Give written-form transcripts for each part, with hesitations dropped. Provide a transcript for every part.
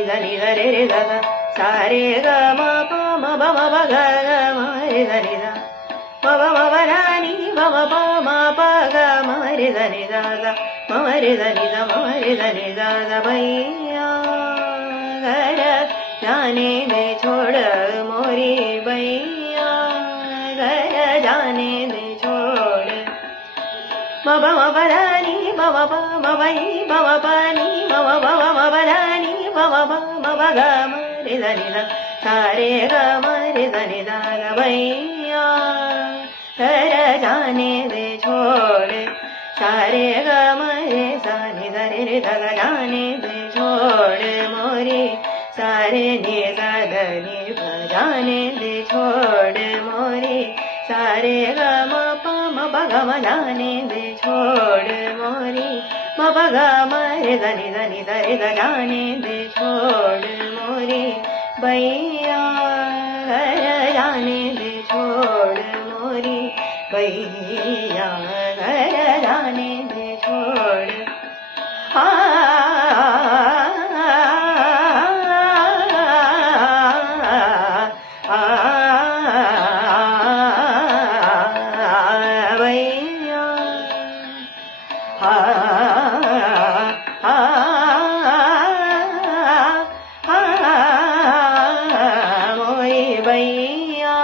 ni da ni da re re da da sa re ga ma pa ma ba ma ba ga ga ma re da ni da ma ba ma ba ra ni ma ma pa ma pa ga ma re da ni da da ma re da ni da ma re da ni da da भैया घर जाने दे छोड़ मोरी भैया घर जाने दे छोड़ ma ba ma ba ra ni ma ma ba ma ba ni ma ma ba ni ma ma ba ma ba ra ni ma ma ba ma ba ga ma re da ni da sa re ga ma re da ni da ga भैया घर जाने दे छोड़ सा रे ग म रे सा नि दा रे रे दा गा जाने दे छोड़ मोरी सा रे नि दा दा नि दा जाने दे छोड़ मोरी सा रे ग म प म ब ग म जाने दे छोड़ मोरी म ब ग म रे दा नि दा रे दा जाने दे छोड़ मोरी भैया घर जाने दे छोड़ मोरी भैया घर जाने दे छोड़ भैया मोरी भैया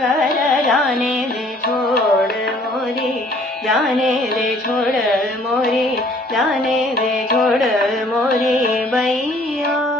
घर जाने दे छोड़ मोरी जाने दे छोड़ मोरी जाने दे छोड़ मोरी भैया।